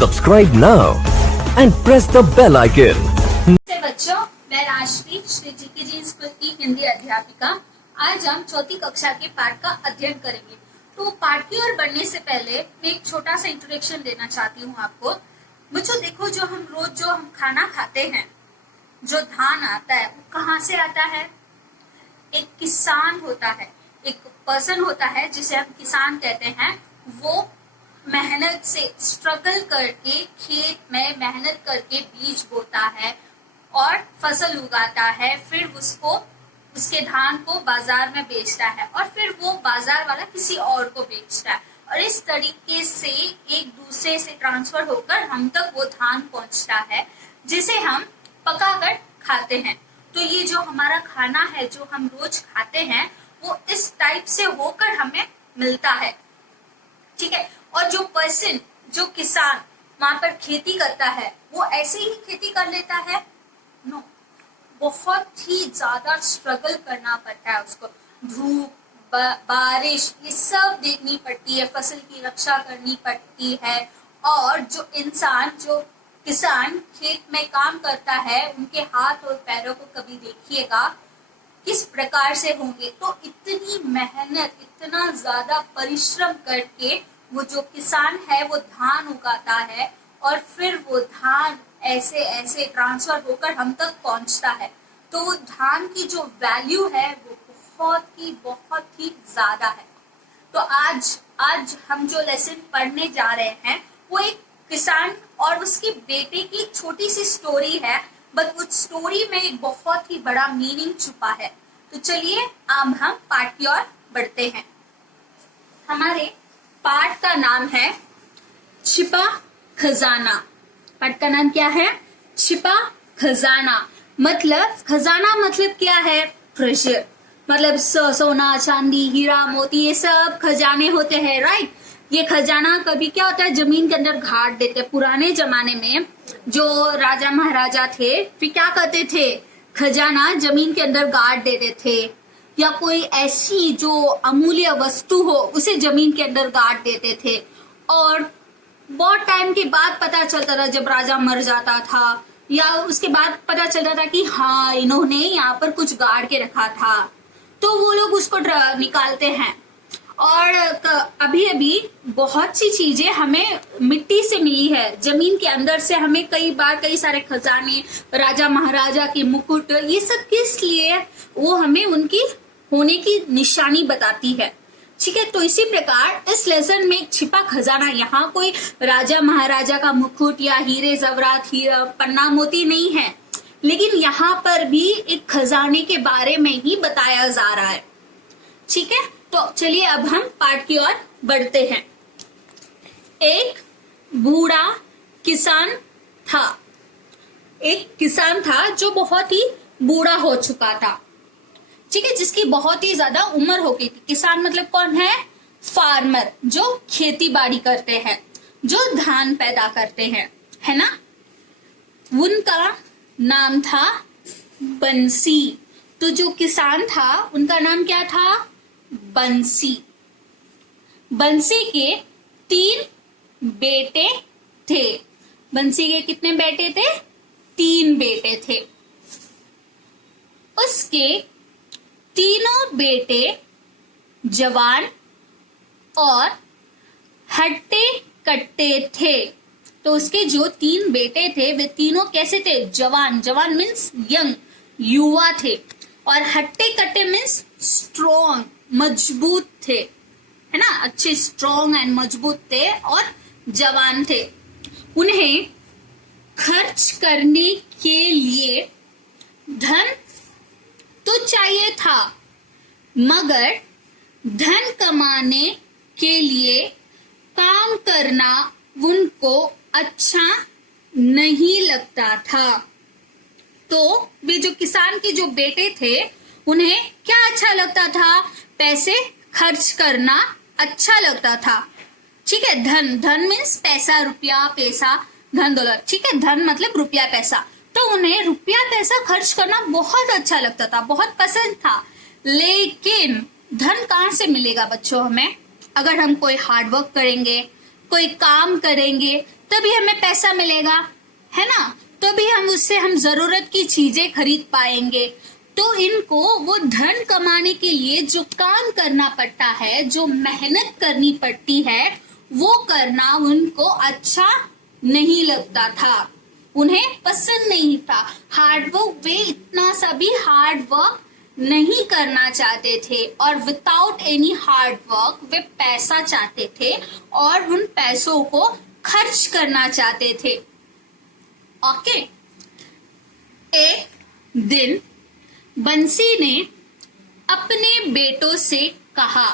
Subscribe now and press the bell icon. नमस्ते बच्चों, मैं राजश्री श्री जी स्कूल की हिंदी अध्यापिका। आज हम चौथी कक्षा के पाठ का अध्ययन करेंगे। तो पाठ की ओर बढ़ने से पहले मैं एक छोटा सा इंट्रोडक्शन देना चाहती हूँ आपको। बच्चों देखो, जो हम रोज खाना खाते हैं, जो धान आता है वो कहाँ से आता है? एक किसान होता है, एक पर्सन होता है जिसे हम किसान कहते हैं। वो मेहनत से स्ट्रगल करके खेत में मेहनत करके बीज बोता है और फसल उगाता है, फिर उसके धान को बाजार में बेचता है और फिर वो बाजार वाला किसी और को बेचता है और इस तरीके से एक दूसरे से ट्रांसफर होकर हम तक वो धान पहुंचता है, जिसे हम पकाकर खाते हैं। तो ये जो हमारा खाना है, जो हम रोज खाते हैं, वो इस टाइप से होकर हमें मिलता है, ठीक है। और जो पर्सन, जो किसान वहां पर खेती करता है, वो ऐसे ही खेती कर लेता है? नो, बहुत ही ज्यादा स्ट्रगल करना पड़ता है उसको। धूप, बारिश, ये सब देखनी पड़ती है, फसल की रक्षा करनी पड़ती है। और जो इंसान, जो किसान खेत में काम करता है, उनके हाथ और पैरों को कभी देखिएगा किस प्रकार से होंगे। तो इतनी मेहनत, इतना ज्यादा परिश्रम करके वो जो किसान है वो धान उगाता है और फिर वो धान ऐसे ऐसे ट्रांसफर होकर हम तक पहुंचता है। तो वो धान की जो वैल्यू है वो बहुत ही ज्यादा है। तो आज हम जो लेसन पढ़ने जा रहे हैं वो एक किसान और उसके बेटे की छोटी सी स्टोरी है, बट उस स्टोरी में एक बहुत ही बड़ा मीनिंग छुपा है। तो चलिए अब हम पाठ की ओर बढ़ते हैं। हमारे पाठ का नाम है छिपा खजाना। पाठ का नाम क्या है? छिपा खजाना। मतलब खजाना मतलब क्या है? ट्रेजर। मतलब सोना, चांदी, हीरा, मोती, ये सब खजाने होते हैं, राइट। ये खजाना कभी क्या होता है, जमीन के अंदर गाड़ देते। पुराने जमाने में जो राजा महाराजा थे, फिर क्या करते थे, खजाना जमीन के अंदर गाड़ देते थे, या कोई ऐसी जो अमूल्य वस्तु हो उसे जमीन के अंदर गाड़ देते थे। और बहुत टाइम के बाद पता चलता था, जब राजा मर जाता था या उसके बाद पता चलता था कि हाँ, इन्होंने यहाँ पर कुछ गाड़ के रखा था, तो वो लोग उसको निकालते हैं। और अभी बहुत सी चीजें हमें मिट्टी से मिली है, जमीन के अंदर से हमें कई सारे खजाने, राजा महाराजा की मुकुट, ये सब किस लिए? वो हमें उनकी होने की निशानी बताती है, ठीक है। तो इसी प्रकार इस लेसन में एक छिपा खजाना, यहाँ कोई राजा महाराजा का मुकुट या हीरे जवरात, हीरा, पन्ना, मोती नहीं है, लेकिन यहाँ पर भी एक खजाने के बारे में ही बताया जा रहा है, ठीक है। तो चलिए अब हम पाठ की ओर बढ़ते हैं। एक बूढ़ा किसान था। एक किसान था जो बहुत ही बूढ़ा हो चुका था, ठीक है, जिसकी बहुत ही ज्यादा उम्र हो गई थी। किसान मतलब कौन है? फार्मर, जो खेती बाड़ी करते हैं, जो धान पैदा करते हैं, है ना। उनका नाम था बंसी। तो जो किसान था उनका नाम क्या था? बंसी। बंसी के 3 बेटे थे। बंसी के कितने बेटे थे? 3 बेटे थे। उसके तीनों बेटे जवान और हट्टे कट्टे थे। तो उसके जो 3 बेटे थे वे तीनों कैसे थे? जवान। जवान मीन्स यंग, युवा थे। और हट्टे कट्टे मीन्स स्ट्रॉन्ग, मजबूत थे, है ना। अच्छे स्ट्रॉन्ग एंड मजबूत थे और जवान थे। उन्हें खर्च करने के लिए धन तो चाहिए था, मगर धन कमाने के लिए काम करना उनको अच्छा नहीं लगता था। तो वे जो किसान के जो बेटे थे, उन्हें क्या अच्छा लगता था? पैसे खर्च करना अच्छा लगता था, ठीक है। धन मीन्स पैसा, रुपया, पैसा, धन दौलत, ठीक है। धन मतलब रुपया पैसा। तो उन्हें रुपया पैसा खर्च करना बहुत अच्छा लगता था, बहुत पसंद था। लेकिन धन कहाँ से मिलेगा बच्चों हमें? अगर हम कोई हार्डवर्क करेंगे, कोई काम करेंगे, तभी हमें पैसा मिलेगा, है ना, तभी हम उससे हम जरूरत की चीजें खरीद पाएंगे। तो इनको वो धन कमाने के लिए जो काम करना पड़ता है, जो मेहनत करनी पड़ती है, वो करना उनको अच्छा नहीं लगता था, उन्हें पसंद नहीं था। हार्डवर्क, वे इतना सा भी हार्डवर्क नहीं करना चाहते थे और विदाउट एनी हार्डवर्क वे पैसा चाहते थे और उन पैसों को खर्च करना चाहते थे। ओके। एक दिन बंसी ने अपने बेटों से कहा,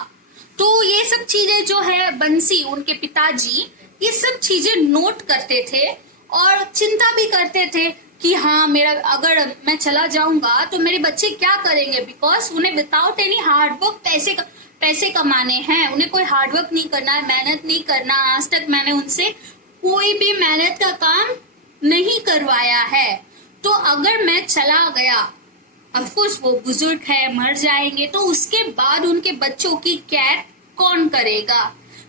तो ये सब चीजें जो है बंसी, उनके पिताजी ये सब चीजें नोट करते थे और चिंता भी करते थे कि हाँ, मेरा अगर मैं चला जाऊंगा तो मेरे बच्चे क्या करेंगे, बिकॉज उन्हें विदाउट एनी हार्डवर्क पैसे कमाने हैं, उन्हें कोई हार्डवर्क नहीं करना है, मेहनत नहीं करना। आज तक मैंने उनसे कोई भी मेहनत का काम नहीं करवाया है, तो अगर मैं चला गया, ऑफकोर्स वो बुजुर्ग है, मर जाएंगे, तो उसके बाद उनके बच्चों की केयर कौन करेगा।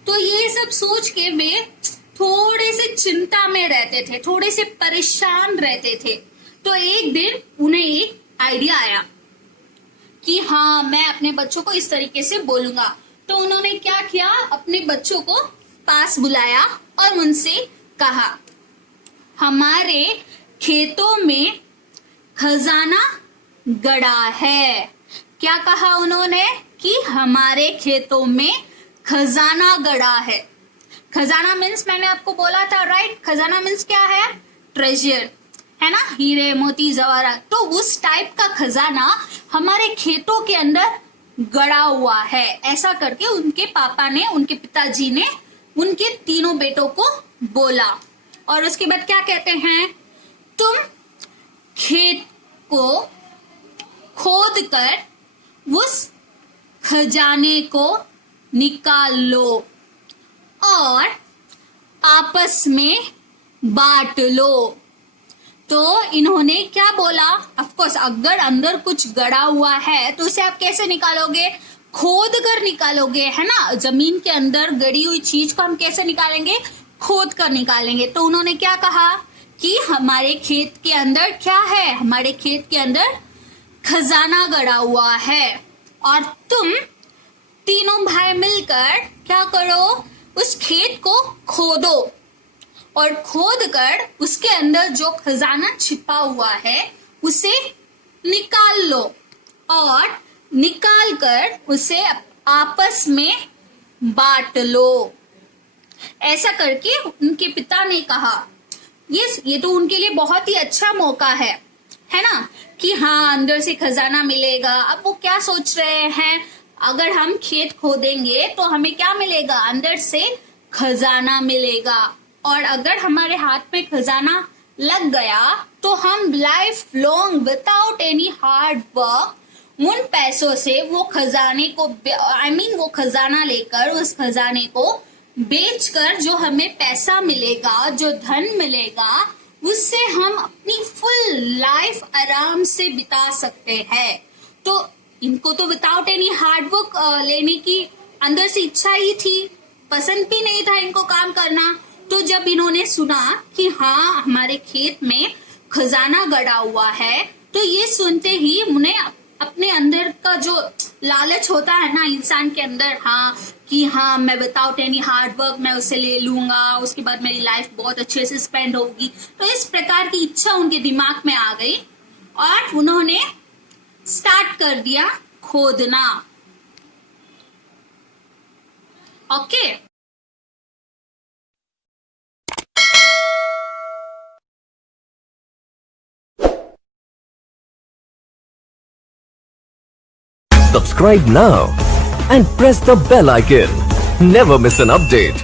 तो ये सब सोच के वे थोड़े से चिंता में रहते थे, थोड़े से परेशान रहते थे। तो एक दिन उन्हें एक आइडिया आया कि हाँ, मैं अपने बच्चों को इस तरीके से बोलूंगा। तो उन्होंने क्या किया, अपने बच्चों को पास बुलाया और उनसे कहा, हमारे खेतों में खजाना गड़ा है। क्या कहा उन्होंने कि हमारे खेतों में खजाना गड़ा है। खजाना मीन्स मैंने आपको बोला था, राइट, खजाना मीन्स क्या है, ट्रेजर, है ना, हीरे मोती जवाहरात। तो उस टाइप का खजाना हमारे खेतों के अंदर गड़ा हुआ है। ऐसा करके उनके पापा ने, उनके पिताजी ने उनके तीनों बेटों को बोला। और उसके बाद क्या कहते हैं, तुम खेत को खोद कर उस खजाने को निकाल लो और आपस में बांट लो। तो इन्होंने क्या बोला, ऑफकोर्स अगर अंदर कुछ गड़ा हुआ है तो उसे आप कैसे निकालोगे, खोद कर निकालोगे, है ना। जमीन के अंदर गड़ी हुई चीज को हम कैसे निकालेंगे, खोद कर निकालेंगे। तो उन्होंने क्या कहा कि हमारे खेत के अंदर क्या है, हमारे खेत के अंदर खजाना गड़ा हुआ है और तुम तीनों भाई मिलकर क्या करो, उस खेत को खोदो और खोद कर उसके अंदर जो खजाना छिपा हुआ है उसे निकाल लो और निकाल कर उसे आपस में बांट लो। ऐसा करके उनके पिता ने कहा, ये तो उनके लिए बहुत ही अच्छा मौका है ना, कि हाँ, अंदर से खजाना मिलेगा। अब वो क्या सोच रहे हैं, अगर हम खेत खोदेंगे तो हमें क्या मिलेगा, अंदर से खजाना मिलेगा। और अगर हमारे हाथ में खजाना लग गया तो हम life long without any hard work उन पैसों से वो खजाने को वो खजाना लेकर उस खजाने को बेचकर जो हमें पैसा मिलेगा, जो धन मिलेगा, उससे हम अपनी फुल लाइफ आराम से बिता सकते हैं। तो इनको तो विदाउट एनी हार्ड वर्क लेने की अंदर से इच्छा ही थी, पसंद भी नहीं था इनको काम करना। तो जब इन्होंने सुना कि हाँ, हमारे खेत में खजाना गड़ा हुआ है, तो ये सुनते ही उन्हें अपने अंदर का जो लालच होता है ना इंसान के अंदर, हाँ, कि हाँ, मैं विदाउट एनी हार्ड वर्क मैं उसे ले लूंगा, उसके बाद मेरी लाइफ बहुत अच्छे से स्पेंड होगी। तो इस प्रकार की इच्छा उनके दिमाग में आ गई और उन्होंने स्टार्ट कर दिया खोदना। Okay. Subscribe now and press the bell icon. Never miss an update.